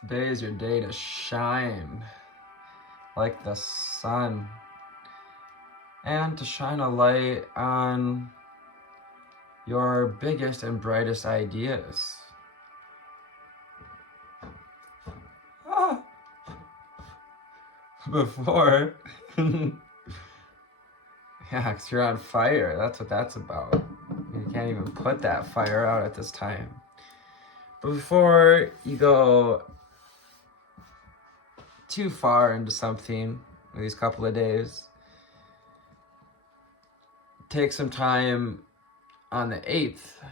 Today is your day to shine like the sun and to shine a light on your biggest and brightest ideas. Before, yeah, because you're on fire. That's what that's about. You can't even put that fire out at this time. But before you go too far into something in these couple of days, take some time on the 8th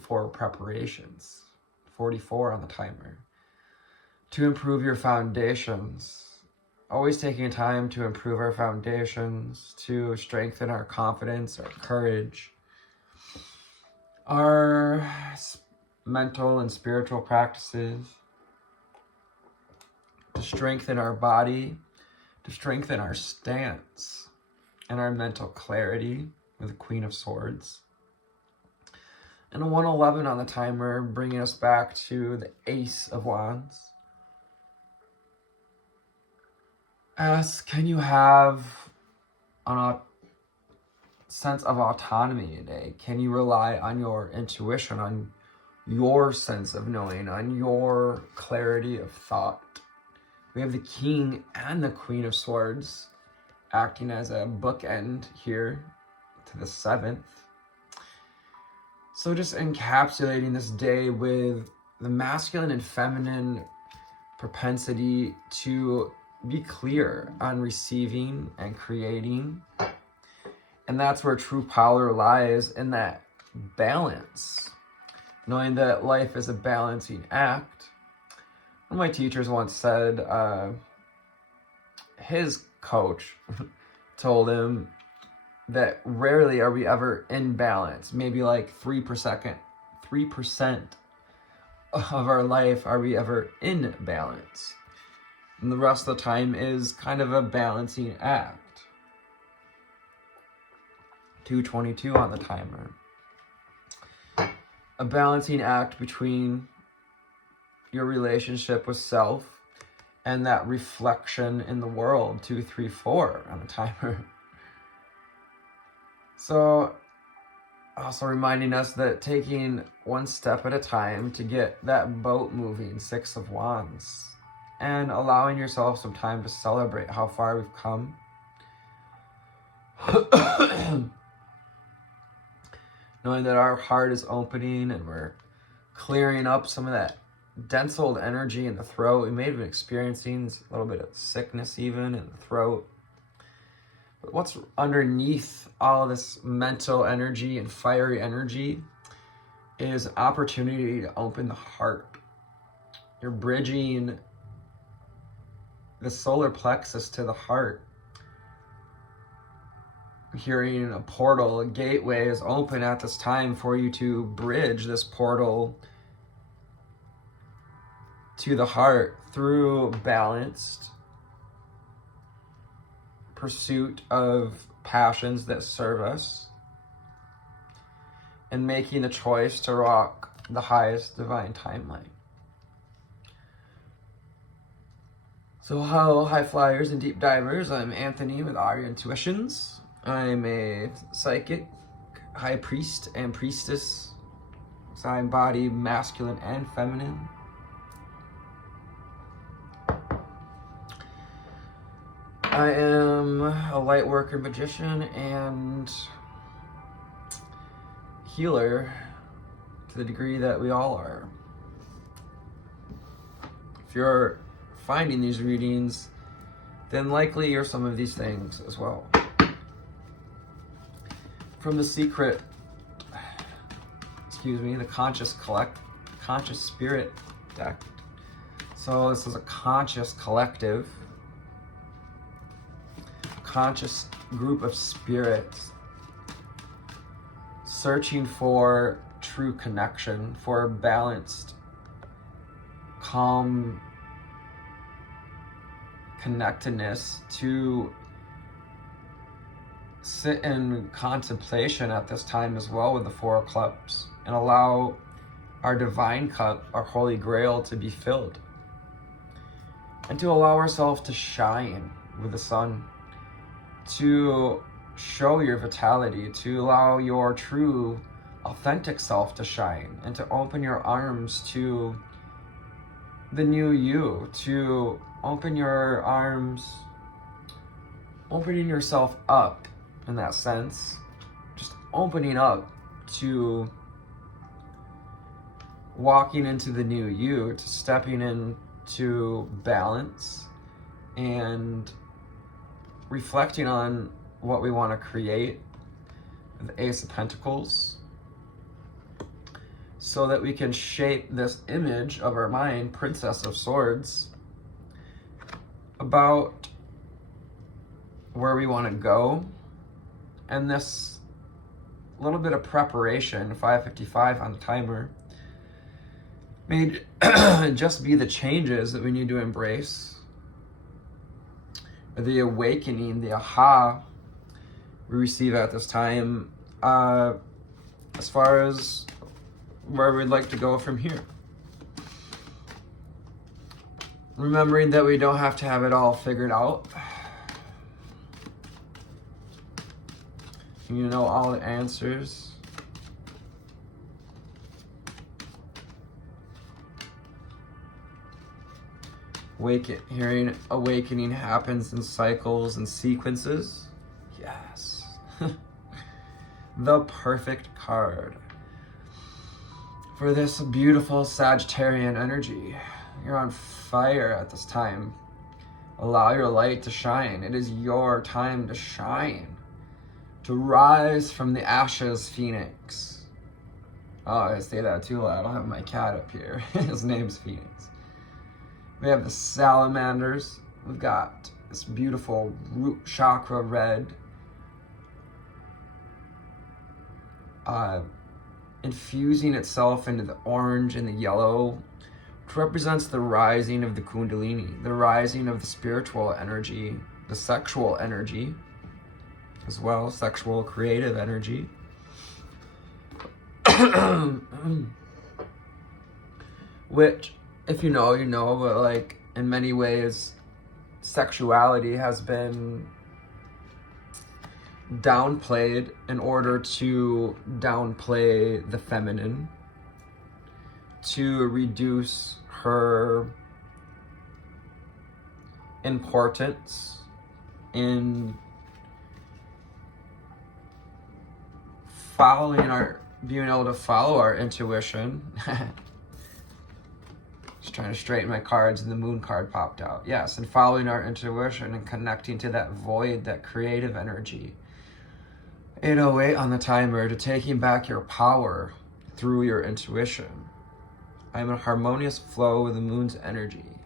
for preparations. 44 on the timer. To improve your foundations. Always taking time to improve our foundations, to strengthen our confidence, our courage, our mental and spiritual practices, to strengthen our body, to strengthen our stance and our mental clarity with the Queen of Swords. And a 111 on the timer, bringing us back to the Ace of Wands. Ask, can you have a sense of autonomy today? Can you rely on your intuition, on your sense of knowing, on your clarity of thought? We have the King and the Queen of Swords acting as a bookend here to the 7th. So just encapsulating this day with the masculine and feminine propensity to be clear on receiving and creating. And that's where true power lies, in that balance. Knowing that life is a balancing act. One of my teachers once said, his coach told him that rarely are we ever in balance. Maybe like 3% of our life are we ever in balance. And the rest of the time is kind of a balancing act. 2:22 on the timer. A balancing act between your relationship with self and that reflection in the world. 2:34 on the timer. So also reminding us that taking one step at a time to get that boat moving. 6 of Wands. And allowing yourself some time to celebrate how far we've come. Knowing that our heart is opening and we're clearing up some of that dense old energy in the throat. We may have been experiencing a little bit of sickness even in the throat. But what's underneath all of this mental energy and fiery energy is opportunity to open the heart. You're bridging the solar plexus to the heart. Hearing a portal, a gateway is open at this time for you to bridge this portal to the heart through balanced pursuit of passions that serve us and making the choice to rock the highest divine timeline. So hello, high flyers and deep divers. I'm Anthony with Our Intuitions. I'm a psychic, high priest and priestess. So I embody masculine and feminine. I am a lightworker, magician, and healer to the degree that we all are. If you're finding these readings, then likely you're some of these things as well. From the secret, the conscious spirit deck. So this is a conscious collective, conscious group of spirits searching for true connection, for balanced, calm connectedness, to sit in contemplation at this time as well with the 4 of Cups and allow our divine cup, our holy grail, to be filled. And to allow ourselves to shine with the sun, to show your vitality, to allow your true, authentic self to shine, and to open your arms to the new you, to open your arms, opening yourself up in that sense, just opening up to walking into the new you, to stepping into balance and reflecting on what we want to create, the Ace of Pentacles, so that we can shape this image of our mind, Princess of Swords, about where we want to go. And this little bit of preparation, 5:55 on the timer, may just be the changes that we need to embrace, the awakening, the aha we receive at this time, as far as where we'd like to go from here. Remembering that we don't have to have it all figured out. You know all the answers. Awakening happens in cycles and sequences. Yes. The perfect card for this beautiful Sagittarian energy. You're on fire at this time. Allow your light to shine. It is your time to shine, to rise from the ashes, Phoenix. Oh, I say that too loud. I'll have my cat up here. His name's Phoenix. We have the salamanders. We've got this beautiful root chakra red. Infusing itself into the orange and the yellow, which represents the rising of the Kundalini, the rising of the spiritual energy, the sexual energy as well, sexual creative energy. Which, if you know, you know, but like in many ways, sexuality has been downplayed in order to downplay the feminine, to reduce her importance in being able to follow our intuition. Just trying to straighten my cards and the moon card popped out. Yes, and following our intuition and connecting to that void, that creative energy. 8:08 on the timer, to taking back your power through your intuition. I am in harmonious flow with the moon's energy,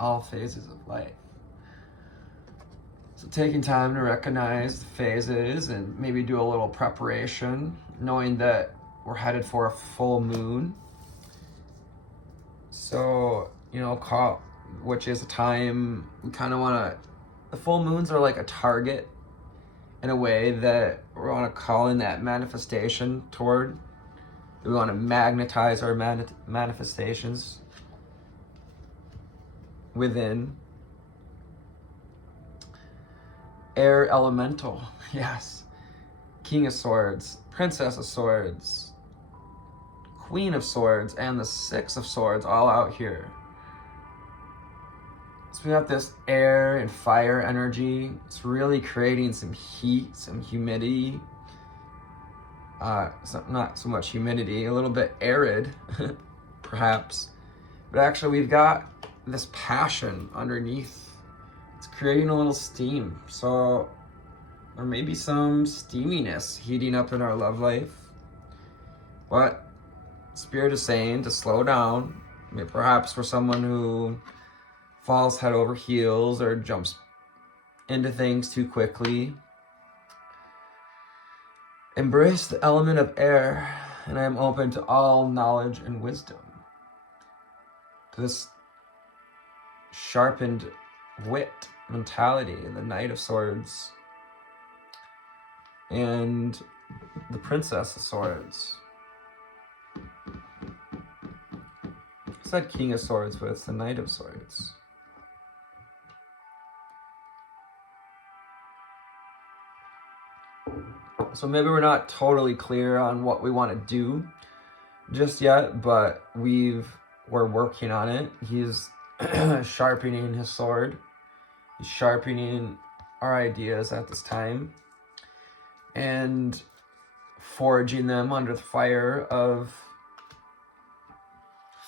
all phases of life. So taking time to recognize the phases and maybe do a little preparation, knowing that we're headed for a full moon. So, you know, which is a time we kind of want to, the full moons are like a target in a way that we want to call in that manifestation toward. We want to magnetize our manifestations within. Air elemental, yes. King of Swords, Princess of Swords, Queen of Swords, and the Six of Swords all out here. So we have this air and fire energy. It's really creating some heat, some humidity. Not so much humidity, a little bit arid, perhaps. But actually we've got this passion underneath. It's creating a little steam. So there may be some steaminess heating up in our love life. But Spirit is saying to slow down. Maybe perhaps for someone who falls head over heels or jumps into things too quickly. Embrace the element of air, and I am open to all knowledge and wisdom. To this sharpened wit mentality, the Knight of Swords and the Princess of Swords. said King of Swords, but it's the Knight of Swords. So maybe we're not totally clear on what we want to do just yet, but we're working on it. He's sharpening his sword. He's sharpening our ideas at this time and forging them under the fire of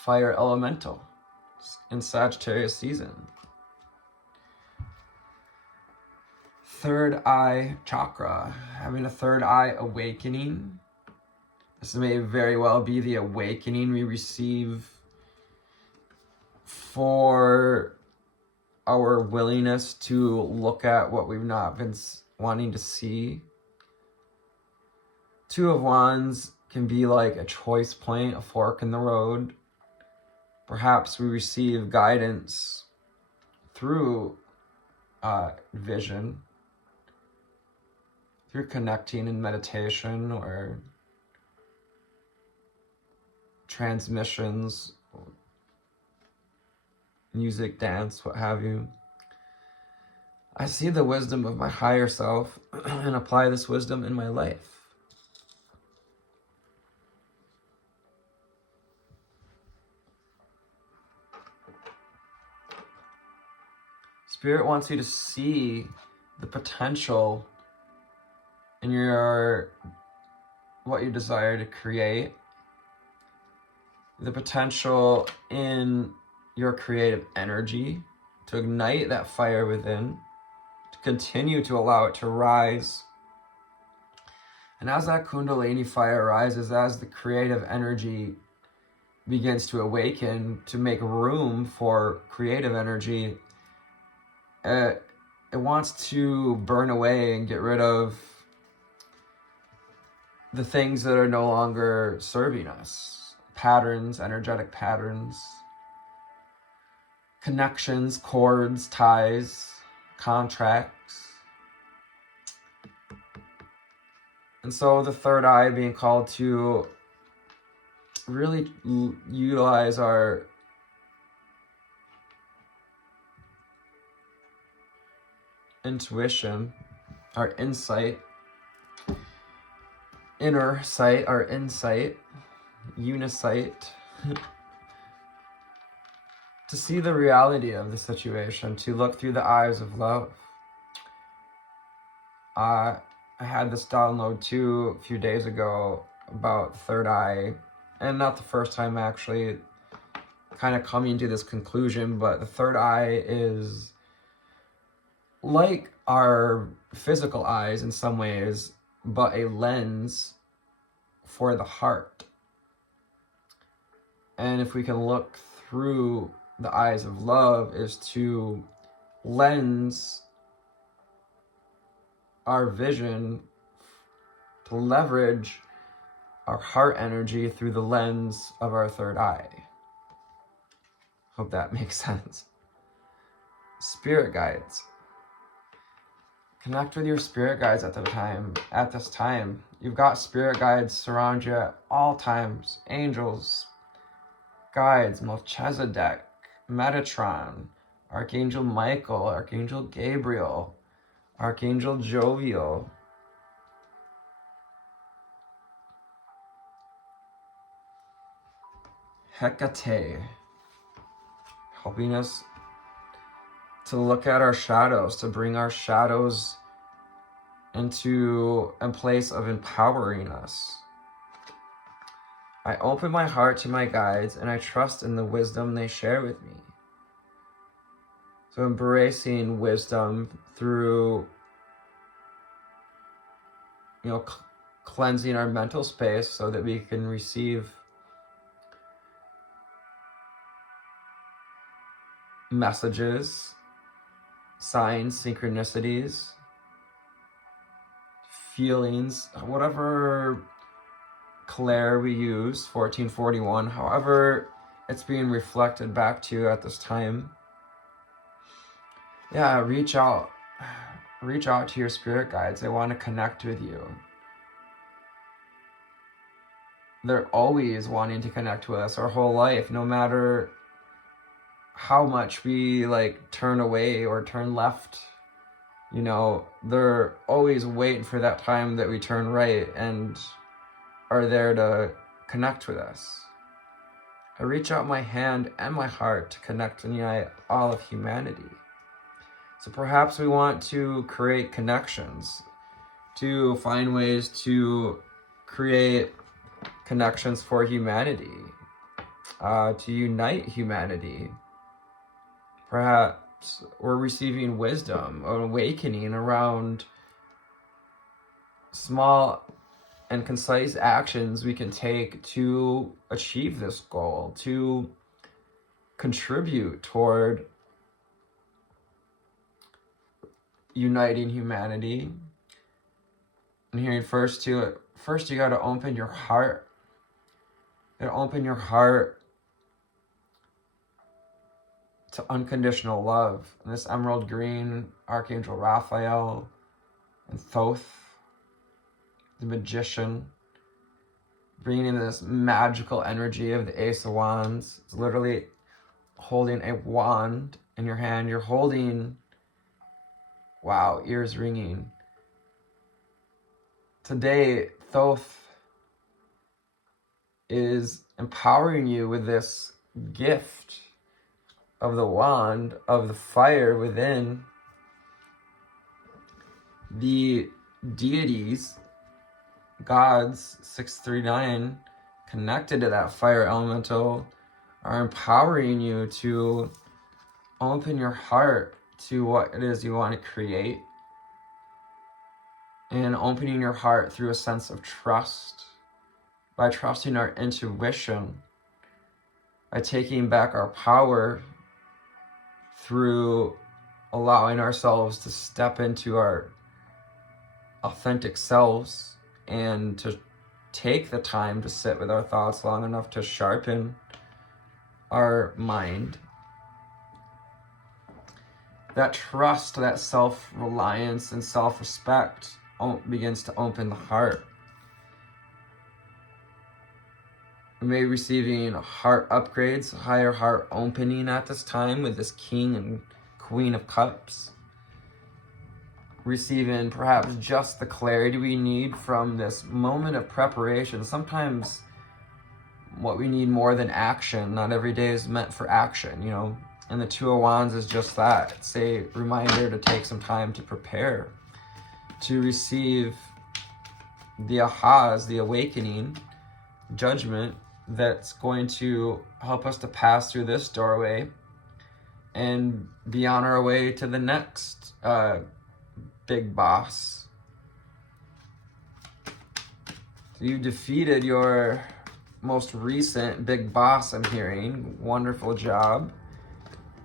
fire elemental in Sagittarius season. Third eye chakra, having a third eye awakening. This may very well be the awakening we receive for our willingness to look at what we've not been wanting to see. Two of Wands can be like a choice point, a fork in the road. Perhaps we receive guidance through vision, through connecting in meditation or transmissions, music, dance, what have you. I see the wisdom of my higher self and apply this wisdom in my life. Spirit wants you to see the potential in what you desire to create, the potential in your creative energy to ignite that fire within, to continue to allow it to rise. And as that Kundalini fire rises, as the creative energy begins to awaken, to make room for creative energy, it wants to burn away and get rid of the things that are no longer serving us. Patterns, energetic patterns, connections, cords, ties, contracts. And so the third eye being called to really utilize our intuition, our insight, inner sight, our insight, unisight, to see the reality of the situation, to look through the eyes of love. I had this download too a few days ago about third eye, and not the first time actually kind of coming to this conclusion, but the third eye is like our physical eyes in some ways, but a lens for the heart. And if we can look through the eyes of love, is to lens our vision, to leverage our heart energy through the lens of our third eye. Hope that makes sense. Spirit guides. Connect with your spirit guides at this time. You've got spirit guides surround you at all times. Angels, guides, Melchizedek, Metatron, Archangel Michael, Archangel Gabriel, Archangel Jovial. Hecate, helping us to look at our shadows, to bring our shadows into a place of empowering us. I open my heart to my guides and I trust in the wisdom they share with me. So embracing wisdom through, cleansing our mental space so that we can receive messages, signs, synchronicities, feelings, whatever clair we use, 1441, however it's being reflected back to you at this time. Yeah, reach out to your spirit guides. They want to connect with you. they're always wanting to connect with us our whole life, no matter how much we like turn away or turn left. You know, they're always waiting for that time that we turn right and are there to connect with us. I reach out my hand and my heart to connect and unite all of humanity. So perhaps we want to create connections, to find ways to create connections for humanity, to unite humanity. Perhaps we're receiving wisdom, an awakening around small and concise actions we can take to achieve this goal, to contribute toward uniting humanity. And hearing first you got to open your heart. You got to open your heart to unconditional love. And this emerald green, Archangel Raphael and Thoth, the magician, bringing in this magical energy of the Ace of Wands. It's literally holding a wand in your hand. You're holding, wow, ears ringing. Today, Thoth is empowering you with this gift of the wand, of the fire within. The deities, gods, 639, connected to that fire elemental, are empowering you to open your heart to what it is you want to create, and opening your heart through a sense of trust, by trusting our intuition, by taking back our power through allowing ourselves to step into our authentic selves and to take the time to sit with our thoughts long enough to sharpen our mind. That trust, that self-reliance and self-respect begins to open the heart. We may be receiving heart upgrades, higher heart opening at this time with this King and Queen of Cups. Receiving perhaps just the clarity we need from this moment of preparation. Sometimes what we need more than action. Not every day is meant for action, you know. And the Two of Wands is just that. It's a reminder to take some time to prepare, to receive the ahas, the awakening, judgment that's going to help us to pass through this doorway and be on our way to the next big boss. So you defeated your most recent big boss, I'm hearing. Wonderful job.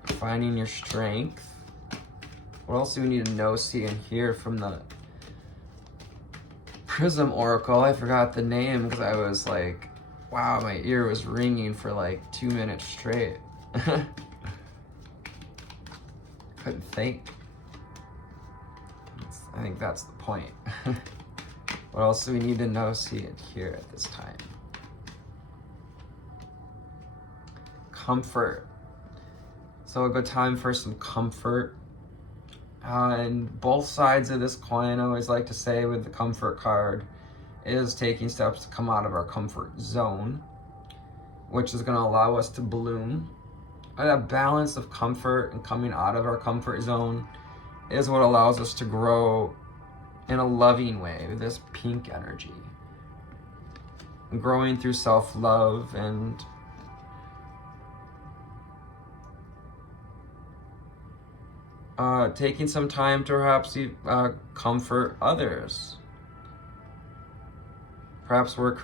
Finding your strength. What else do we need to know, see, and hear from the Prism Oracle? I forgot the name because I was like, wow, my ear was ringing for like 2 minutes straight. Couldn't think. I think that's the point. What else do we need to know, see, and hear at this time? Comfort. So a good time for some comfort. And both sides of this coin, I always like to say with the comfort card, is taking steps to come out of our comfort zone, which is going to allow us to bloom. And that balance of comfort and coming out of our comfort zone is what allows us to grow in a loving way with this pink energy. Growing through self-love and taking some time to perhaps comfort others. Perhaps we're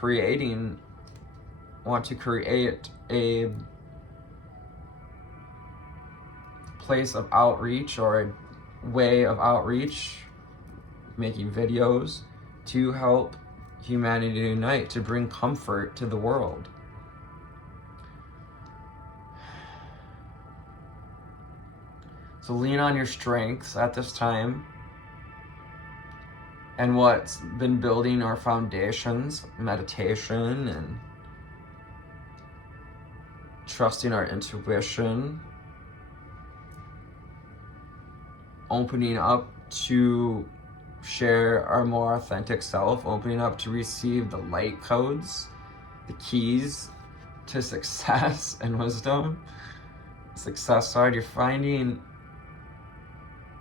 want to create a place of outreach or a way of outreach, making videos to help humanity unite, to bring comfort to the world. So lean on your strengths at this time and what's been building our foundations, meditation and trusting our intuition, opening up to share our more authentic self, opening up to receive the light codes, the keys to success and wisdom. Success side, you're finding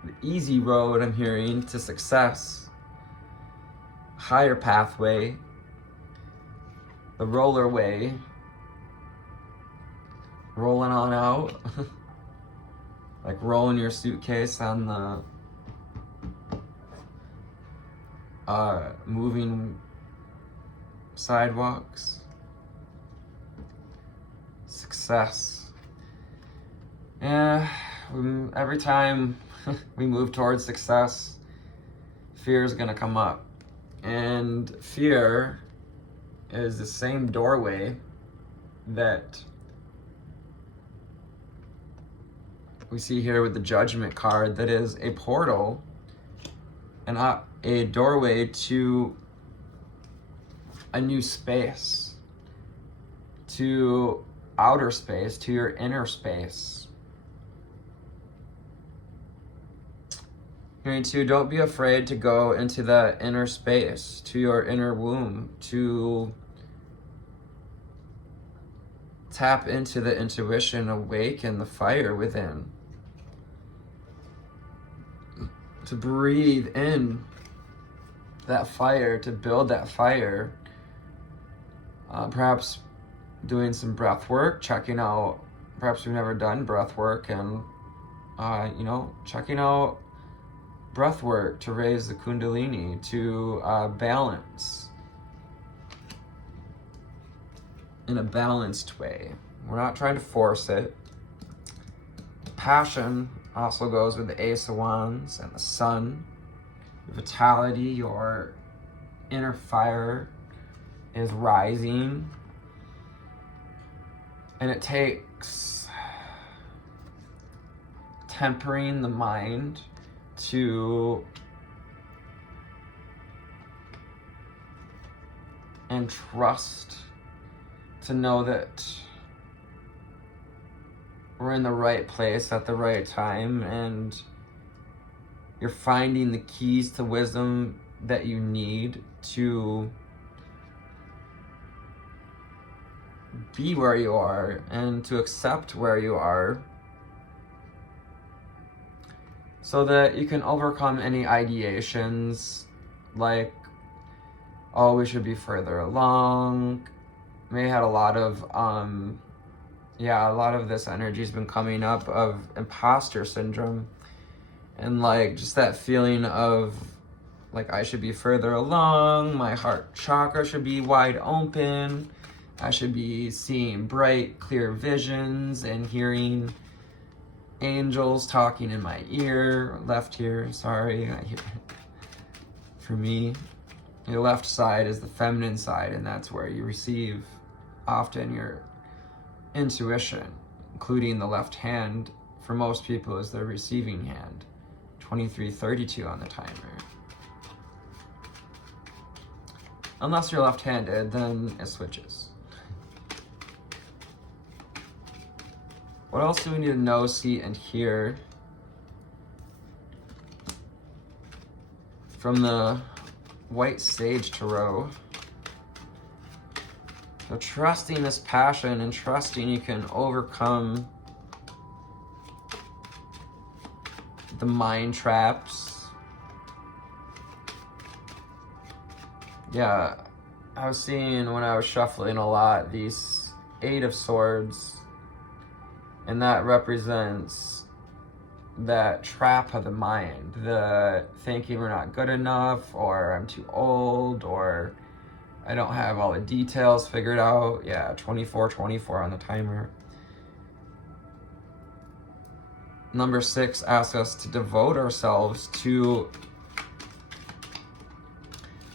the easy road, I'm hearing, to success, higher pathway, the roller way, rolling on out, like rolling your suitcase on the moving sidewalks. Success. Yeah, every time we move towards success, fear is gonna come up. And fear is the same doorway that we see here with the Judgment card, that is a portal and a doorway to a new space, to outer space, to your inner space. Hearing too, don't be afraid to go into that inner space, to your inner womb, to tap into the intuition, awaken the fire within, to breathe in that fire, to build that fire. Perhaps doing some breath work, checking out, perhaps you've never done breath work, and checking out breath work to raise the kundalini, to balance in a balanced way. We're not trying to force it. Passion also goes with the Ace of Wands and the Sun. Vitality, your inner fire is rising, and it takes tempering the mind to and trust, to know that we're in the right place at the right time, and you're finding the keys to wisdom that you need to be where you are and to accept where you are, so that you can overcome any ideations like, oh, we should be further along. May had a lot of this energy has been coming up of imposter syndrome, and like just that feeling of like, I should be further along, my heart chakra should be wide open, I should be seeing bright, clear visions and hearing angels talking in my ear, left ear, sorry, I hear. For me, your left side is the feminine side, and that's where you receive often your intuition, including the left hand for most people is the receiving hand. 2332 on the timer. Unless you're left-handed, then it switches. What else do we need to know, see, and hear from the White Sage Tarot? So trusting this passion and trusting you can overcome the mind traps. Yeah, I was seeing when I was shuffling a lot these 8 of Swords, and that represents that trap of the mind, the thinking we're not good enough, or I'm too old, or I don't have all the details figured out. Yeah, 2424 on the timer. Number 6 asks us to devote ourselves to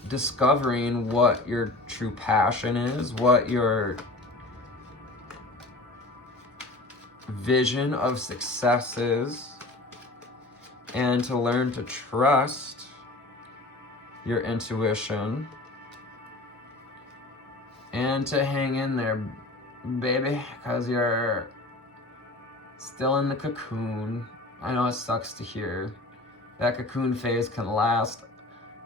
discovering what your true passion is, what your vision of success is, and to learn to trust your intuition and to hang in there, baby, because you're still in the cocoon. I know it sucks to hear. That cocoon phase can last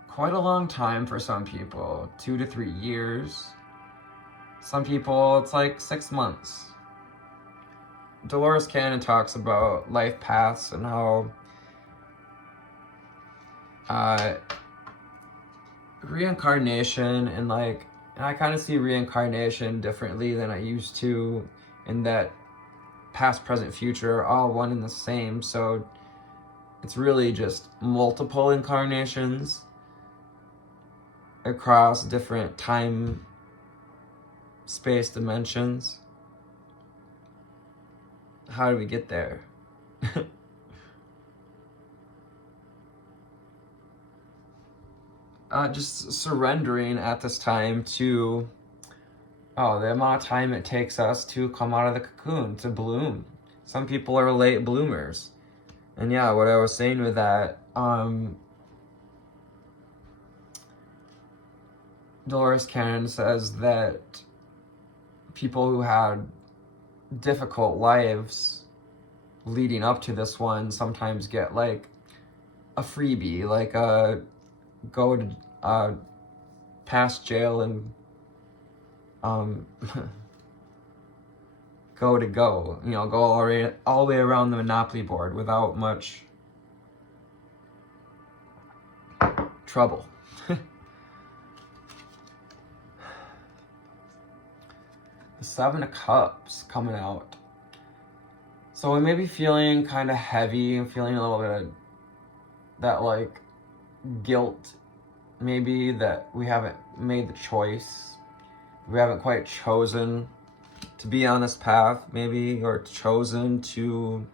quite a long time for some people, 2 to 3 years. Some people, it's like 6 months. Dolores Cannon talks about life paths and how reincarnation and I kind of see reincarnation differently than I used to, in that past, present, future are all one and the same. So it's really just multiple incarnations across different time, space dimensions. How do we get there? Just surrendering at this time to the amount of time it takes us to come out of the cocoon, to bloom. Some people are late bloomers. And yeah, what I was saying with that, Dolores Cannon says that people who had difficult lives leading up to this one sometimes get like a freebie, like go to past jail and go, you know, go all the way around the Monopoly board without much trouble. The Seven of Cups coming out. So we may be feeling kind of heavy and feeling a little bit of that like guilt, maybe that we haven't made the choice. We haven't quite chosen to be on this path, maybe, or chosen to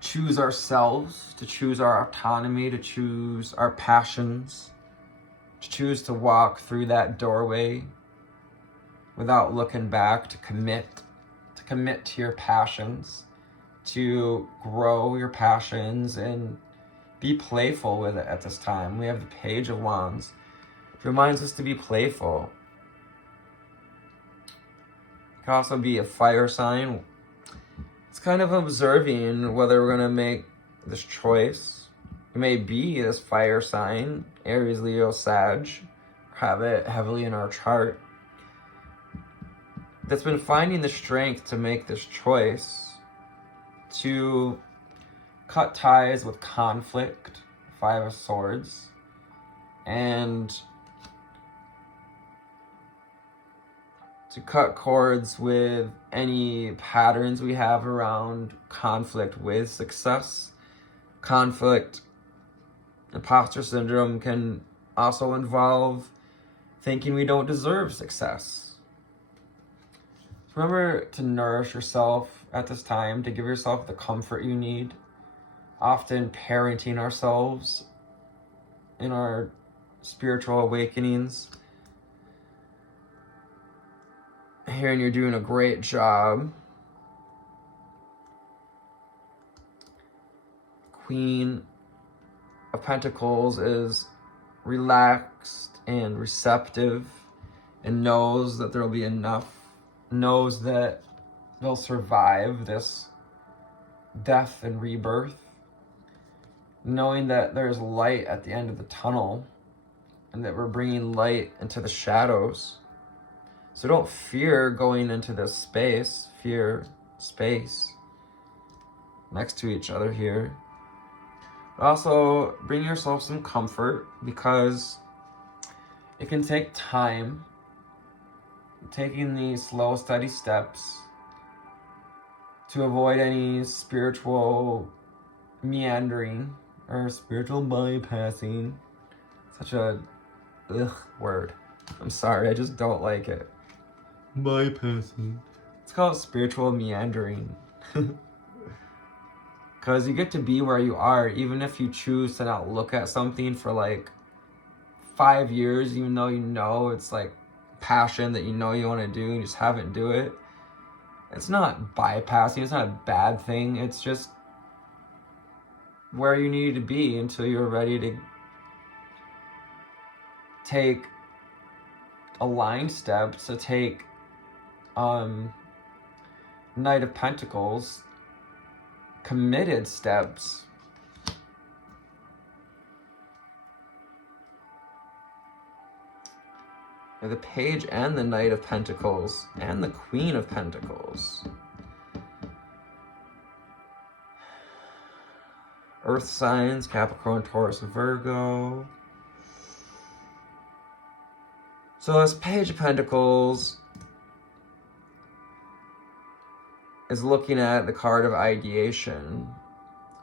choose ourselves, to choose our autonomy, to choose our passions, to choose to walk through that doorway without looking back, to commit to your passions, to grow your passions and be playful with it at this time. We have the Page of Wands. It reminds us to be playful. It can also be a fire sign. It's kind of observing whether we're going to make this choice. It may be this fire sign, Aries, Leo, Sag, have it heavily in our chart, that's been finding the strength to make this choice, to cut ties with conflict, Five of Swords, and to cut cords with any patterns we have around conflict with success. Conflict, imposter syndrome can also involve thinking we don't deserve success. Remember to nourish yourself at this time, to give yourself the comfort you need. Often parenting ourselves in our spiritual awakenings. Hearing you're doing a great job. Queen of Pentacles is relaxed and receptive and knows that there will be enough, knows that they'll survive this death and rebirth, knowing that there's light at the end of the tunnel and that we're bringing light into the shadows. So don't fear going into this space, fear space next to each other here. But also bring yourself some comfort, because it can take time. Taking these slow, steady steps to avoid any spiritual meandering or spiritual bypassing. Such a word. I'm sorry, I just don't like it. Bypassing. It's called spiritual meandering. Because you get to be where you are, even if you choose to not look at something for like 5 years, even though you know it's like passion that you know you want to do and you just haven't do it. It's not bypassing, it's not a bad thing, it's just where you need to be until you're ready to take aligned step to take Knight of Pentacles, committed steps. The Page and the Knight of Pentacles and the Queen of Pentacles. Earth signs, Capricorn, Taurus, Virgo. So this Page of Pentacles is looking at the card of ideation,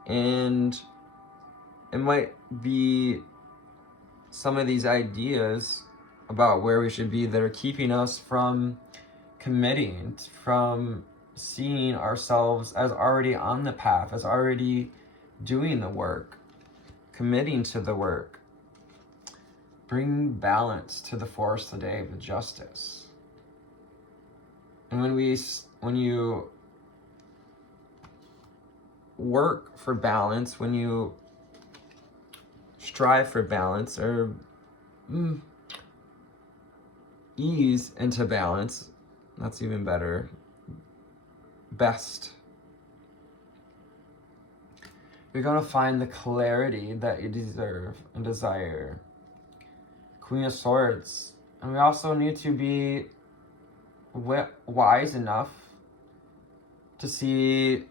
and it might be some of these ideas about where we should be that are keeping us from committing, from seeing ourselves as already on the path, as already doing the work, committing to the work. Bring balance to the force today with justice. And when you work for balance, when you strive for balance, or ease into balance, that's even better, best, you're going to find the clarity that you deserve and desire. Queen of Swords. And we also need to be wise enough to see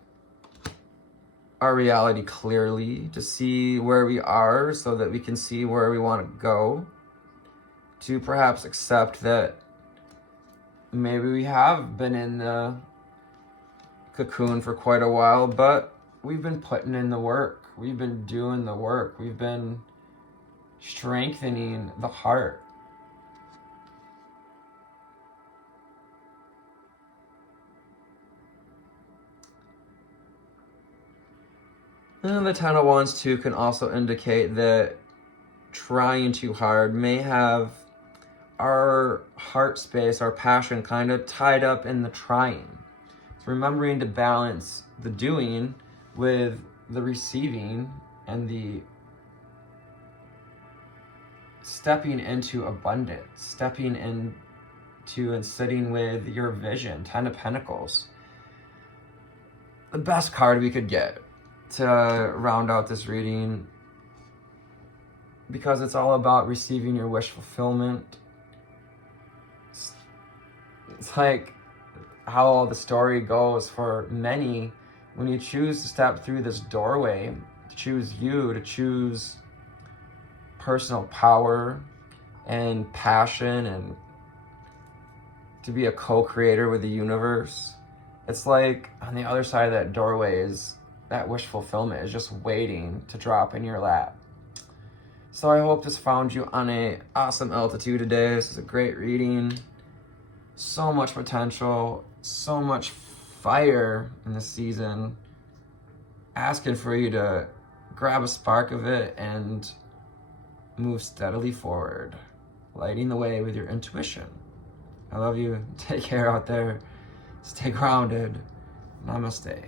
our reality clearly, to see where we are so that we can see where we want to go, to perhaps accept that maybe we have been in the cocoon for quite a while, but we've been putting in the work. We've been doing the work. We've been strengthening the heart. And the Ten of Wands too can also indicate that trying too hard may have our heart space, our passion kind of tied up in the trying. So remembering to balance the doing with the receiving and the stepping into abundance, stepping into and sitting with your vision. 10 of Pentacles. The best card we could get to round out this reading, because it's all about receiving your wish fulfillment. It's like how the story goes for many. When you choose to step through this doorway, to choose you, to choose personal power and passion, and to be a co-creator with the universe, it's like on the other side of that doorway is that wish fulfillment is just waiting to drop in your lap. So I hope this found you on a awesome altitude today. This is a great reading. So much potential, so much fire in this season. Asking for you to grab a spark of it and move steadily forward, lighting the way with your intuition. I love you. Take care out there. Stay grounded. Namaste.